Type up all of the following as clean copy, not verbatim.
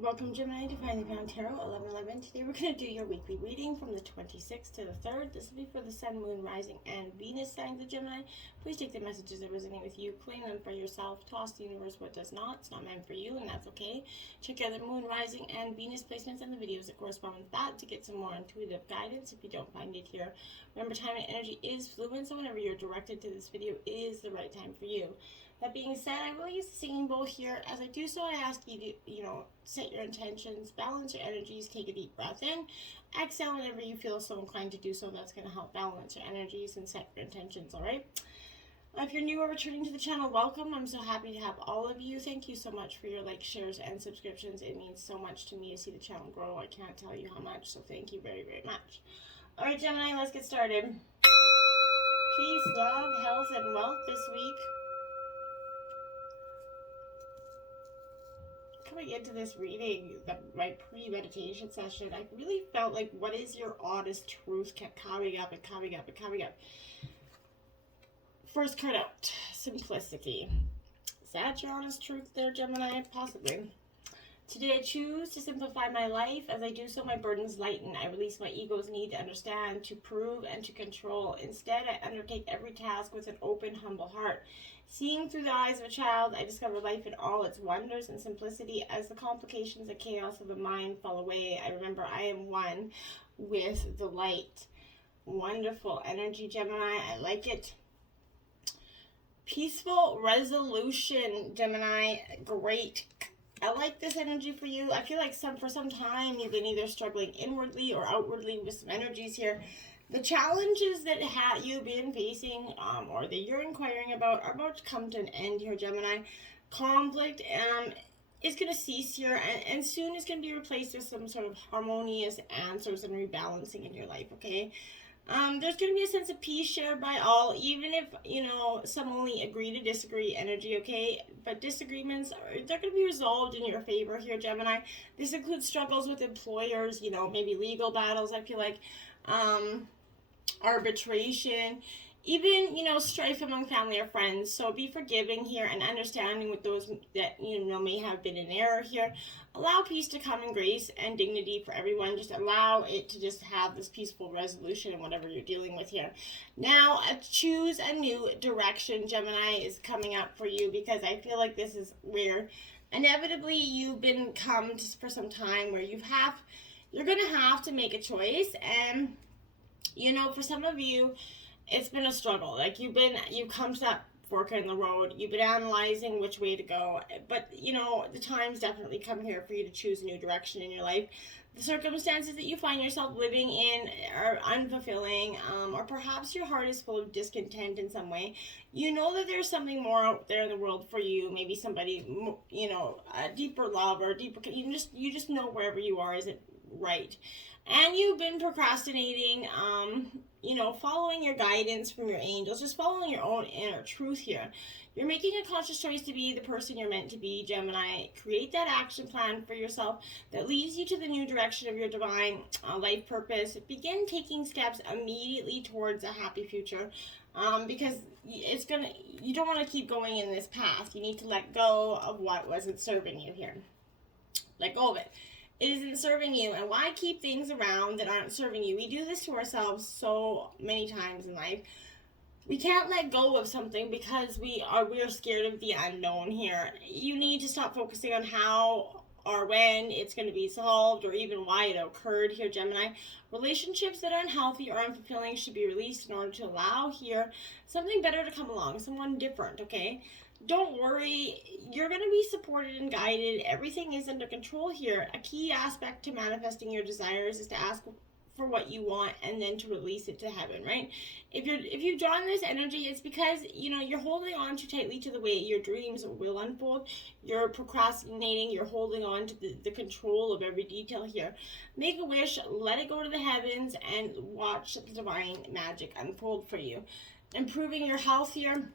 Welcome, Gemini, to Finally Found Tarot 1111. Today we're going to do your weekly reading from the 26th to the 3rd. This will be for the Sun, Moon, Rising, and Venus signs of Gemini. Please take the messages that resonate with you, claim them for yourself, toss the universe what does not. It's not meant for you, and that's okay. Check out the Moon, Rising, and Venus placements and the videos that correspond with that to get some more intuitive guidance if you don't find it here. Remember, time and energy is fluid, so whenever you're directed to this video is the right time for you. That being said, I will use the singing bowl here. As I do so, I ask you to, set your intentions, balance your energies, take a deep breath in, exhale whenever you feel so inclined to do so. That's going to help balance your energies and set your intentions, all right? If you're new or returning to the channel, welcome. I'm so happy to have all of you. Thank you so much for your likes, shares, and subscriptions. It means so much to me to see the channel grow. I can't tell you how much, so thank you very, very much. All right, Gemini, let's get started. Peace, love, health, and wealth this week. Coming into this reading, my pre-meditation session, I really felt like, what is your oddest truth kept coming up and coming up and coming up. First card out, simplicity. Is that your honest truth there, Gemini? Possibly. Today I choose to simplify my life. As I do so, my burdens lighten. I release my ego's need to understand, to prove, and to control. Instead, I undertake every task with an open, humble heart. Seeing through the eyes of a child, I discover life in all its wonders and simplicity. As the complications and chaos of the mind fall away, I remember I am one with the light. Wonderful energy, Gemini. I like it. Peaceful resolution, Gemini. Great. I like this energy for you. I feel like for some time you've been either struggling inwardly or outwardly with some energies here. The challenges that you've been facing or that you're inquiring about are about to come to an end here, Gemini. Conflict is going to cease here, and soon it's going to be replaced with some sort of harmonious answers and rebalancing in your life, okay? There's going to be a sense of peace shared by all, even if, some only agree to disagree energy, okay? But disagreements, they're going to be resolved in your favor here, Gemini. This includes struggles with employers, maybe legal battles, I feel like, arbitration, even, strife among family or friends. So be forgiving here and understanding with those that, may have been in error here. Allow peace to come in grace and dignity for everyone. Just allow it to just have this peaceful resolution in whatever you're dealing with here. Now, choose a new direction, Gemini, is coming up for you, because I feel like this is where inevitably you've been for some time where you're going to have to make a choice. And, for some of you, it's been a struggle. Like you've come to that fork in the road. You've been analyzing which way to go. But, the time's definitely come here for you to choose a new direction in your life. The circumstances that you find yourself living in are unfulfilling, or perhaps your heart is full of discontent in some way. You know that there's something more out there in the world for you. Maybe somebody, a deeper love or deeper. You just know wherever you are isn't right. And you've been procrastinating, following your guidance from your angels, just following your own inner truth here. You're making a conscious choice to be the person you're meant to be, Gemini. Create that action plan for yourself that leads you to the new direction of your divine life purpose. Begin taking steps immediately towards a happy future, because you don't want to keep going in this path. You need to let go of what wasn't serving you here. Let go of it. It isn't serving you, and why keep things around that aren't serving you? We do this to ourselves so many times in life. We can't let go of something because we're scared of the unknown here. You need to stop focusing on how or when it's going to be solved, or even why it occurred here, Gemini. Relationships that are unhealthy or unfulfilling should be released in order to allow here something better to come along, someone different, okay? Don't worry, you're going to be supported and guided. Everything is under control here. A key aspect to manifesting your desires is to ask for what you want and then to release it to heaven, right? If you've drawn this energy, it's because, you're holding on too tightly to the way your dreams will unfold. You're procrastinating, you're holding on to the control of every detail here. Make a wish, let it go to the heavens, and watch the divine magic unfold for you. Improving your health here.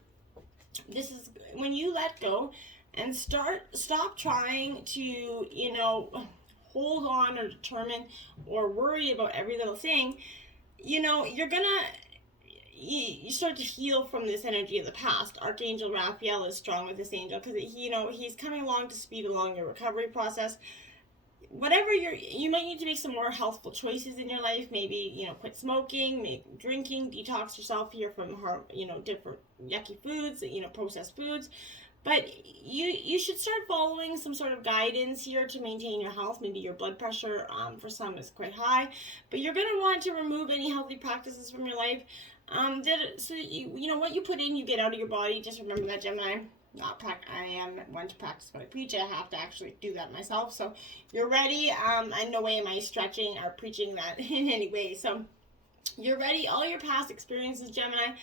This is when you let go and stop trying to, hold on or determine or worry about every little thing. You're gonna you start to heal from this energy of the past. Archangel Raphael is strong with this angel because he's coming along to speed along your recovery process. whatever you might need to make some more healthful choices in your life. Maybe, quit smoking, maybe drinking, detox yourself here from different yucky foods, processed foods. But you should start following some sort of guidance here to maintain your health. Maybe your blood pressure for some is quite high, but you're going to want to remove any healthy practices from your life. So what you put in, you get out of your body. Just remember that, Gemini. I am one to practice what I preach. I have to actually do that myself. So you're ready. And no way am I stretching or preaching that in any way. So you're ready. All your past experiences, Gemini,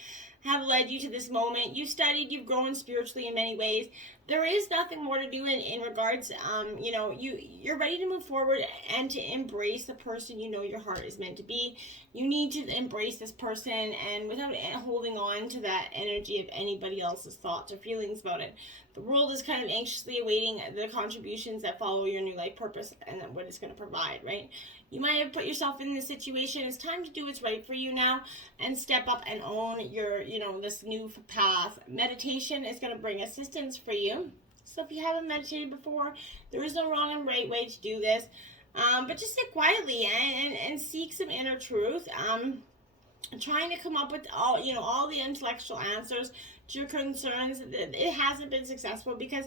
have led you to this moment. You've studied, you've grown spiritually in many ways. There is nothing more to do in regards, you're ready to move forward and to embrace the person your heart is meant to be. You need to embrace this person, and without holding on to that energy of anybody else's thoughts or feelings about it. The world is kind of anxiously awaiting the contributions that follow your new life purpose and what it's going to provide, right? You might have put yourself in this situation. It's time to do what's right for you now and step up and own your, this new path. Meditation is going to bring assistance for you. So if you haven't meditated before, there is no wrong and right way to do this. But just sit quietly and seek some inner truth. Trying to come up with all the intellectual answers to your concerns. It hasn't been successful because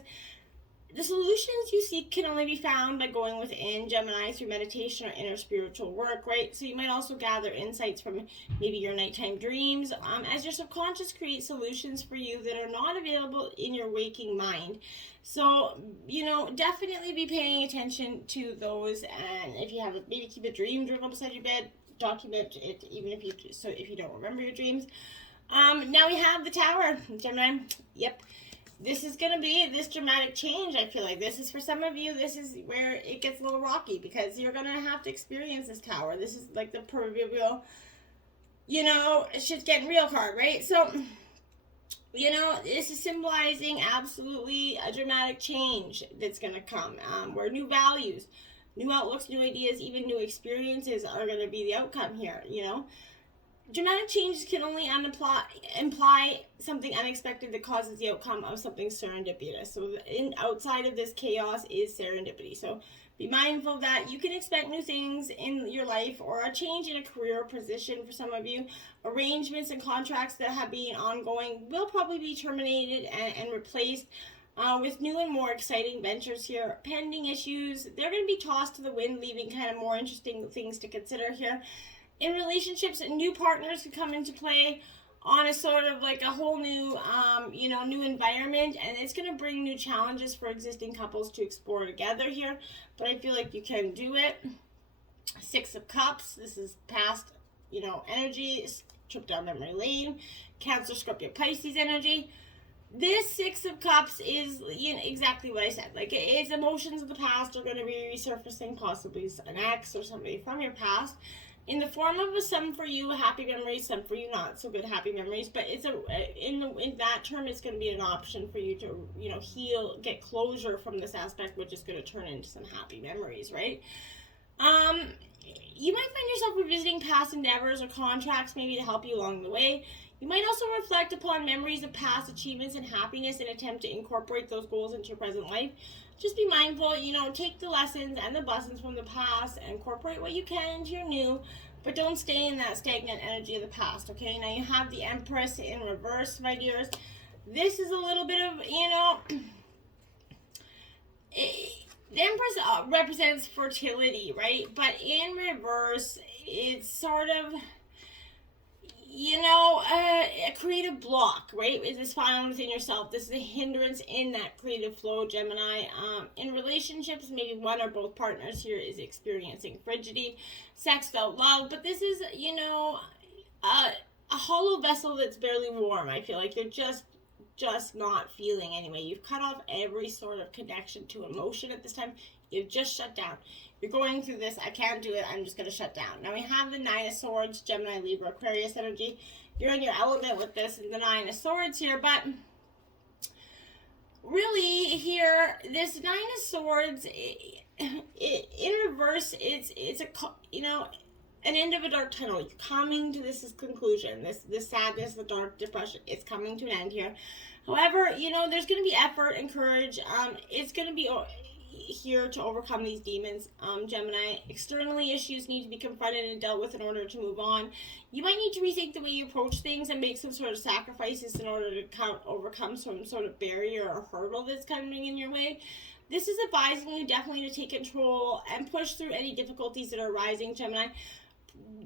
the solutions you seek can only be found by going within, Gemini, through meditation or inner spiritual work, right? So you might also gather insights from maybe your nighttime dreams, as your subconscious creates solutions for you that are not available in your waking mind. So, definitely be paying attention to those. And if you have maybe keep a dream journal beside your bed, document it, even if you don't remember your dreams. Now we have the Tower, Gemini. Yep. This is going to be this dramatic change. I feel like this is for some of you. This is where it gets a little rocky because you're going to have to experience this Tower. This is like the proverbial, shit's getting real card, right? So, this is symbolizing absolutely a dramatic change that's going to come, where new values, new outlooks, new ideas, even new experiences are going to be the outcome here, Dramatic changes can only imply something unexpected that causes the outcome of something serendipitous. So outside of this chaos is serendipity. So be mindful of that. You can expect new things in your life or a change in a career position for some of you. Arrangements and contracts that have been ongoing will probably be terminated and replaced with new and more exciting ventures here. Pending issues, they're going to be tossed to the wind, leaving kind of more interesting things to consider here. In relationships, new partners could come into play on a sort of like a whole new, new environment, and it's going to bring new challenges for existing couples to explore together here, but I feel like you can do it. Six of Cups, this is past, energy, trip down memory lane. Cancer, Scorpio, Pisces energy. This Six of Cups is exactly what I said. Like, it's emotions of the past are going to be resurfacing, possibly an ex or somebody from your past, in the form of some for you happy memories, some for you not so good happy memories. But it's in that term, it's going to be an option for you to heal, get closure from this aspect, which is going to turn into some happy memories, right? You might find yourself revisiting past endeavors or contracts, maybe to help you along the way. You might also reflect upon memories of past achievements and happiness and attempt to incorporate those goals into your present life. Just be mindful, take the lessons and the blessings from the past and incorporate what you can into your new, but don't stay in that stagnant energy of the past, okay? Now you have the Empress in reverse, my dears. This is a little bit of, the Empress represents fertility, right? But in reverse, it's sort of, a creative block, right? Is this found within yourself? This is a hindrance in that creative flow, Gemini. In relationships, maybe one or both partners here is experiencing frigidity, sex without love, but this is, a hollow vessel that's barely warm. I feel like they're just not feeling anyway. You've cut off every sort of connection to emotion at this time. You've just shut down. You're going through this, I can't do it, I'm just going to shut down. Now we have the Nine of Swords, Gemini, Libra, Aquarius energy. You're in your element with this and the Nine of Swords here, but really here, this Nine of Swords, in reverse, it's an end of a dark tunnel. You're coming to this conclusion. This sadness, the dark depression, it's coming to an end here. However, there's going to be effort and courage. It's going to be, here to overcome these demons, Gemini. Externally, issues need to be confronted and dealt with in order to move on. You might need to rethink the way you approach things and make some sort of sacrifices in order to overcome some sort of barrier or hurdle that's coming in your way. This is advising you definitely to take control and push through any difficulties that are arising, Gemini.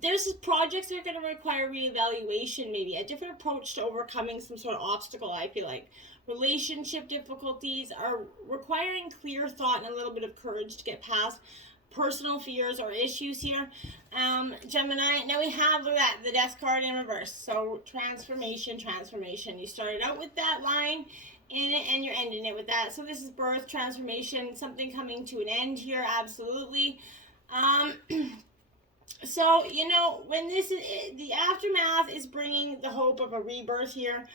There's projects that are going to require reevaluation, maybe a different approach to overcoming some sort of obstacle, I feel like. Relationship difficulties are requiring clear thought and a little bit of courage to get past personal fears or issues here, Gemini. Now we have the death card in reverse. So transformation. You started out with that line in it and you're ending it with that. So this is birth, transformation, something coming to an end here, absolutely. So, when this is, the aftermath is bringing the hope of a rebirth here.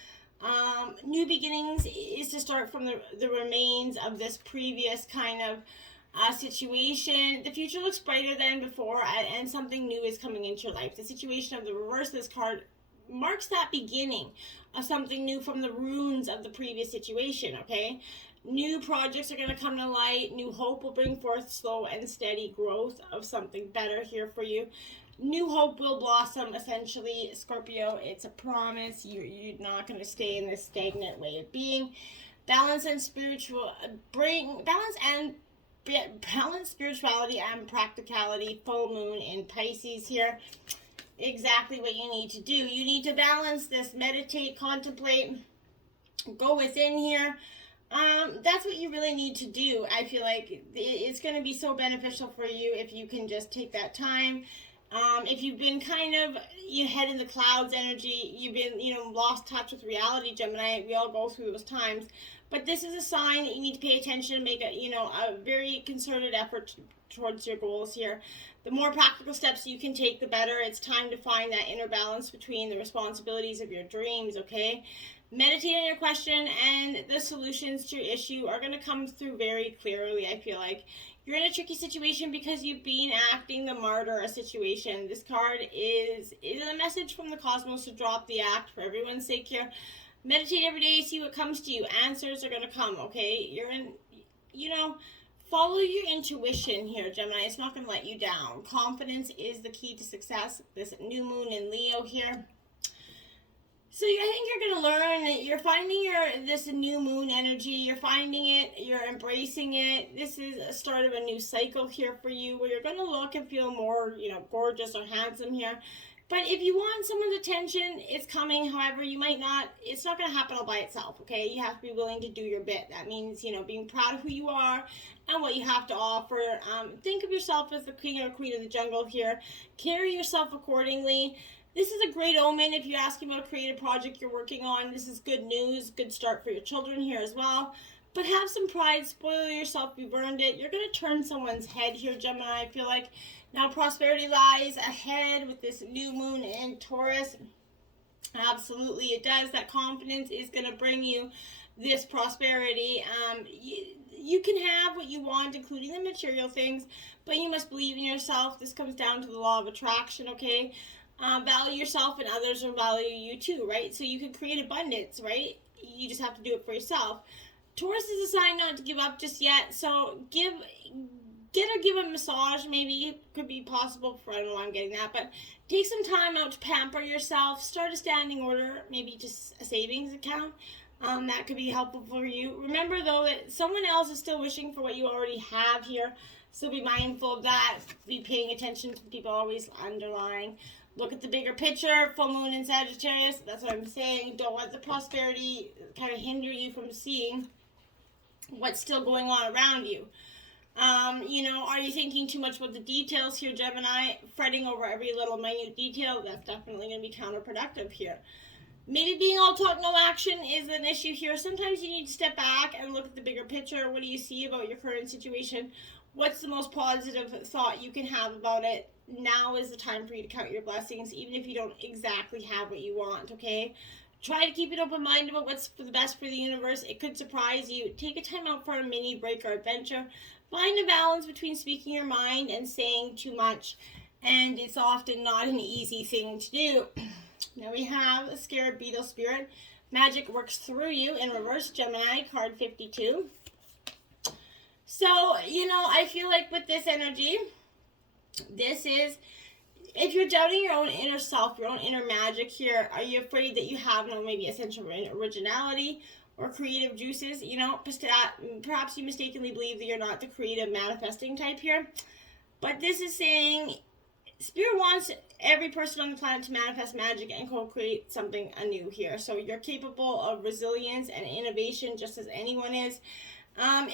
New beginnings is to start from the remains of this previous kind of situation. The future looks brighter than before, and something new is coming into your life. The situation of the reverse of this card marks that beginning of something new from the ruins of the previous situation, okay? New projects are going to come to light. New hope will bring forth slow and steady growth of something better here for you. New hope will blossom, essentially, Scorpio. It's a promise. You're not going to stay in this stagnant way of being. Balance, spirituality, and practicality. Full moon in Pisces here. Exactly what you need to do. You need to balance this. Meditate, contemplate, go within here. That's what you really need to do. I feel like it's going to be so beneficial for you if you can just take that time. If you've been kind of head in the clouds energy, you've been, lost touch with reality, Gemini. We all go through those times. But this is a sign that you need to pay attention and make a very concerted effort towards your goals here. The more practical steps you can take, the better. It's time to find that inner balance between the responsibilities of your dreams, okay? Meditate on your question, and the solutions to your issue are going to come through very clearly, I feel like. You're in a tricky situation because you've been acting the martyr a situation. This card is a message from the cosmos to drop the act for everyone's sake here. Meditate every day, see what comes to you. Answers are going to come, okay? Follow your intuition here, Gemini. It's not going to let you down. Confidence is the key to success. This new moon in Leo here. So I think you're going to learn that you're finding this new moon energy. You're finding it. You're embracing it. This is a start of a new cycle here for you where you're going to look and feel more, gorgeous or handsome here. But if you want someone's attention, it's coming. However, it's not going to happen all by itself, okay? You have to be willing to do your bit. That means, being proud of who you are and what you have to offer. Think of yourself as the king or queen of the jungle here. Carry yourself accordingly. This is a great omen if you're asking about a creative project you're working on. This is good news, good start for your children here as well. But have some pride, spoil yourself, you've earned it. You're going to turn someone's head here, Gemini, I feel like. Now prosperity lies ahead with this new moon in Taurus. Absolutely, it does. That confidence is going to bring you this prosperity. You can have what you want, including the material things, but you must believe in yourself. This comes down to the law of attraction, okay? Value yourself and others will value you too, right? So you can create abundance, right? You just have to do it for yourself. Taurus is a sign not to give up just yet. So give a massage, maybe. It could be possible. I don't know why I'm getting that, but take some time out to pamper yourself. Start a standing order, maybe just a savings account. That could be helpful for you. Remember, though, that someone else is still wishing for what you already have here. So be mindful of that. Be paying attention to people always underlying. Look at the bigger picture. Full moon in Sagittarius. That's what I'm saying. Don't let the prosperity kind of hinder you from seeing what's still going on around you. Are you thinking too much about the details here, Gemini? Fretting over every little minute detail, that's definitely going to be counterproductive here. Maybe being all talk, no action is an issue here. Sometimes you need to step back and look at the bigger picture. What do you see about your current situation? What's the most positive thought you can have about it? Now is the time for you to count your blessings, even if you don't exactly have what you want, okay? Try to keep an open mind about what's for the best for the universe. It could surprise you. Take a time out for a mini break or adventure. Find a balance between speaking your mind and saying too much, and it's often not an easy thing to do. Now we have a scared beetle spirit. Magic works through you in reverse, Gemini, card 52. So, I feel like with this energy, this is, if you're doubting your own inner self, your own inner magic here, are you afraid that you have no maybe a sense of originality or creative juices? Perhaps you mistakenly believe that you're not the creative manifesting type here. But this is saying Spirit wants every person on the planet to manifest magic and co-create something anew here. So you're capable of resilience and innovation just as anyone is.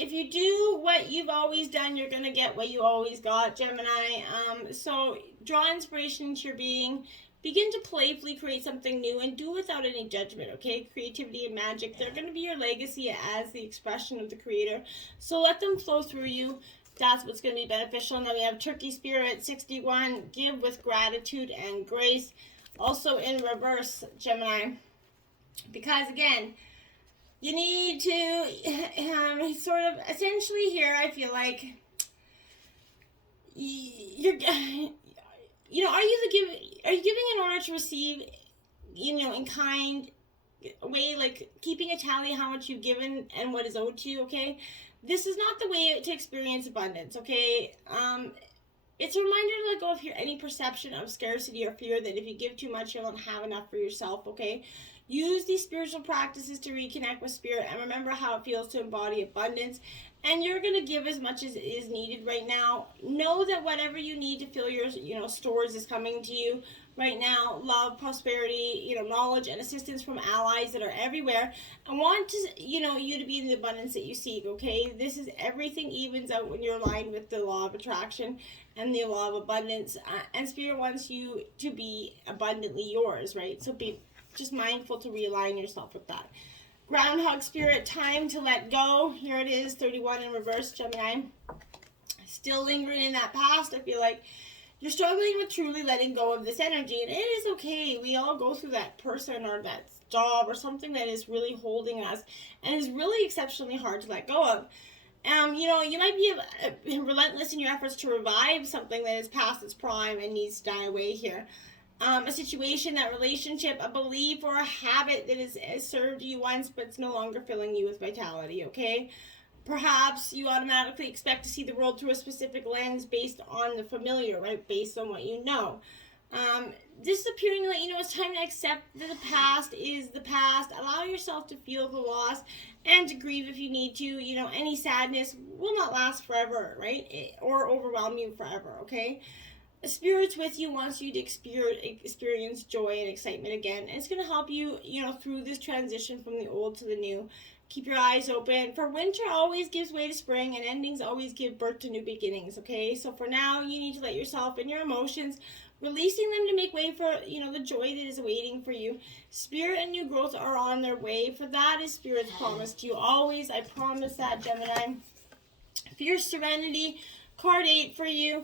If you do what you've always done, you're going to get what you always got, Gemini. So draw inspiration into your being. Begin to playfully create something new and do without any judgment, okay? Creativity and magic, they're going to be your legacy as the expression of the creator. So let them flow through you. That's what's going to be beneficial. And then we have Turkey Spirit 61, give with gratitude and grace. Also in reverse, Gemini. Because again, you need to sort of, essentially here, I feel like, are you giving in order to receive, in kind way, like keeping a tally how much you've given and what is owed to you, okay? This is not the way to experience abundance, okay? It's a reminder to let go of any perception of scarcity or fear that if you give too much, you won't have enough for yourself, okay? Use these spiritual practices to reconnect with spirit and remember how it feels to embody abundance. And you're going to give as much as is needed right now. Know that whatever you need to fill your, stores is coming to you right now. Love, prosperity, knowledge and assistance from allies that are everywhere. I want to, you to be in the abundance that you seek, okay? This is everything evens out when you're aligned with the law of attraction and the law of abundance. And Spirit wants you to be abundantly yours, right? So be just mindful to realign yourself with that. Groundhog Spirit, time to let go. Here it is, 31 in reverse, Gemini. Still lingering in that past. I feel like you're struggling with truly letting go of this energy. And it is okay. We all go through that person or that job or something that is really holding us and is really exceptionally hard to let go of. You might be relentless in your efforts to revive something that is past its prime and needs to die away here. A situation, that relationship, a belief, or a habit that has served you once but it's no longer filling you with vitality, okay? Perhaps you automatically expect to see the world through a specific lens based on the familiar, right? Based on what you know. This is appearing to let you know it's time to accept that the past is the past. Allow yourself to feel the loss and to grieve if you need to. Any sadness will not last forever, right? Or overwhelm you forever, okay? Spirit's with you, wants you to experience joy and excitement again. And it's going to help you, through this transition from the old to the new. Keep your eyes open. For winter always gives way to spring, and endings always give birth to new beginnings, okay? So for now, you need to let yourself and your emotions, releasing them to make way for, the joy that is awaiting for you. Spirit and new growth are on their way, for that is Spirit's promise to you always. I promise that, Gemini. Fierce Serenity, card 8 for you.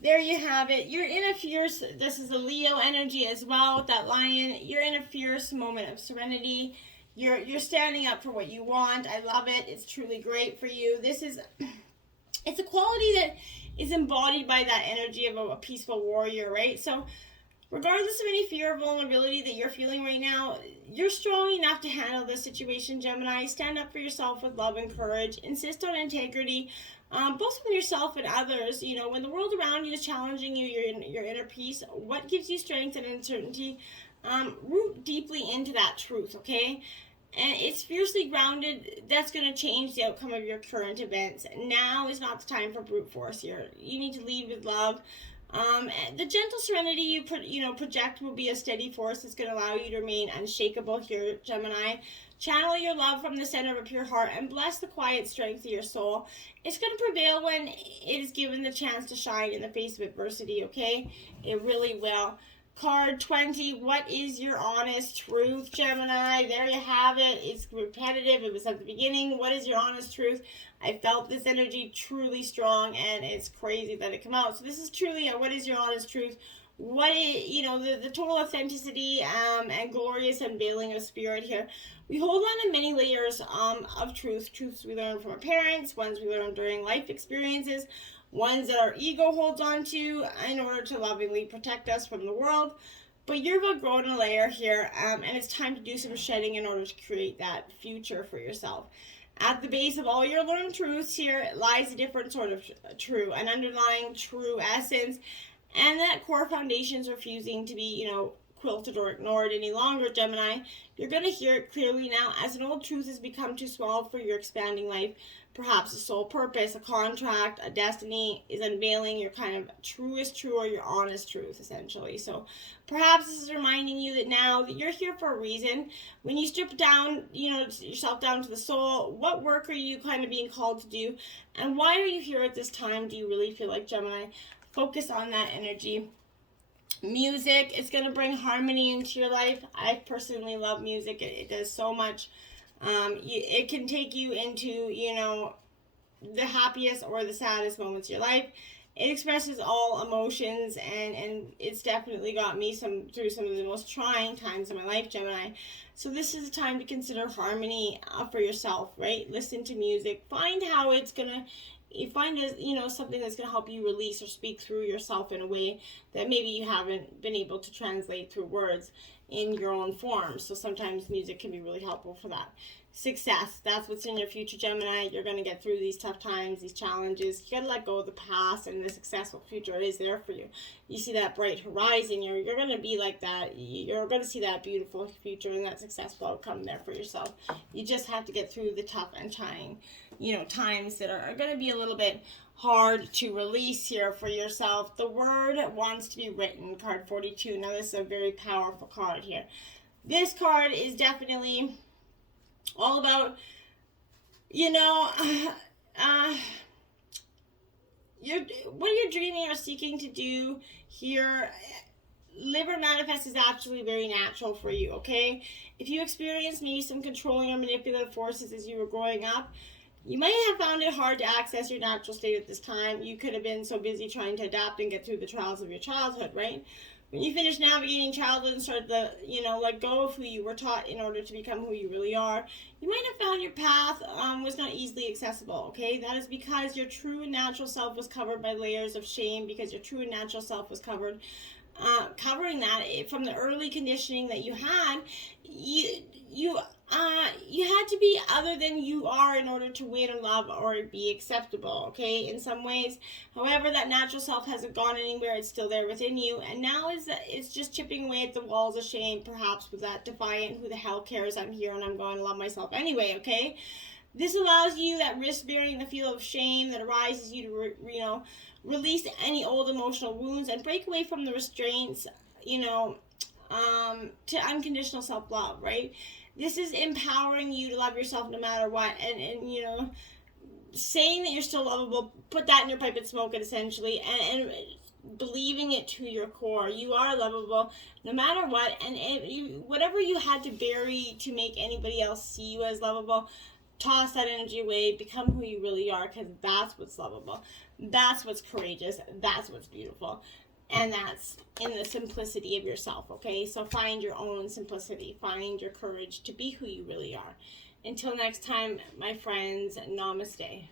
There you have it. You're in a fierce, this is a Leo energy as well with that lion. You're in a fierce moment of serenity. You're standing up for what you want. I love it. It's truly great for you. It's a quality that is embodied by that energy of a peaceful warrior, right? So regardless of any fear or vulnerability that you're feeling right now, you're strong enough to handle this situation, Gemini. Stand up for yourself with love and courage. Insist on integrity. Both from yourself and others. When the world around you is challenging you, your inner peace, what gives you strength and uncertainty, root deeply into that truth, okay? And it's fiercely grounded. That's going to change the outcome of your current events. Now is not the time for brute force here. You need to lead with love. The gentle serenity you project will be a steady force that's going to allow you to remain unshakable here, Gemini. Channel your love from the center of a pure heart and bless the quiet strength of your soul. It's going to prevail when it is given the chance to shine in the face of adversity, okay? It really will. Card 20, what is your honest truth, Gemini? There you have it. It's repetitive. It was at the beginning. What is your honest truth? I felt this energy truly strong, and it's crazy that it came out. So this is truly a what is your honest truth? What is, the total authenticity and glorious unveiling of spirit here. We hold on to many layers of truths we learn from our parents, ones we learn during life experiences, ones that our ego holds on to in order to lovingly protect us from the world. But you've outgrown a layer here, and it's time to do some shedding in order to create that future for yourself. At the base of all your learned truths here lies a different sort of true, an underlying true essence, and that core foundation is refusing to be, quilted or ignored any longer, Gemini. You're going to hear it clearly now as an old truth has become too small for your expanding life. Perhaps a sole purpose, a contract, a destiny is unveiling your kind of truest true or your honest truth, essentially. So perhaps this is reminding you that now that you're here for a reason. When you strip down, yourself down to the soul, what work are you kind of being called to do? And why are you here at this time? Do you really feel like, Gemini? Focus on that energy. Music is going to bring harmony into your life. I personally love music. It does so much. It can take you into, the happiest or the saddest moments of your life. It expresses all emotions, and it's definitely got me through some of the most trying times of my life, Gemini. So this is a time to consider harmony for yourself, right? Listen to music. Find how it's going to something that's going to help you release or speak through yourself in a way that maybe you haven't been able to translate through words in your own form. So sometimes music can be really helpful for that. Success, that's what's in your future, Gemini. You're going to get through these tough times, these challenges. You got to let go of the past, and the successful future is there for you. You see that bright horizon. You're going to be like that. You're going to see that beautiful future and that successful outcome there for yourself. You just have to get through the tough and trying, times that are going to be a little bit hard to release here for yourself. The word wants to be written, card 42. Now, this is a very powerful card here. This card is definitely all about, what you're dreaming or seeking to do here. Live or manifest is actually very natural for you, okay? If you experience maybe some controlling or manipulative forces as you were growing up, you might have found it hard to access your natural state at this time. You could have been so busy trying to adapt and get through the trials of your childhood, right? When you finish navigating childhood and start to, let go of who you were taught in order to become who you really are, you might have found your path was not easily accessible, okay? That is because your true and natural self was covered by layers of shame, because your true and natural self was covering that from the early conditioning that you had. You had to be other than you are in order to win or love or be acceptable, okay, in some ways. However, that natural self hasn't gone anywhere. It's still there within you, and now it's just chipping away at the walls of shame, perhaps with that defiant, who the hell cares, I'm here and I'm going to love myself anyway, okay? This allows you that risk-bearing, the feel of shame that arises you to, release any old emotional wounds and break away from the restraints, to unconditional self-love, right? This is empowering you to love yourself no matter what, and saying that you're still lovable, put that in your pipe and smoke it, essentially, and believing it to your core. You are lovable no matter what, and whatever you had to bury to make anybody else see you as lovable, toss that energy away, become who you really are, because that's what's lovable, that's what's courageous, that's what's beautiful. And that's in the simplicity of yourself, okay? So find your own simplicity. Find your courage to be who you really are. Until next time, my friends, namaste.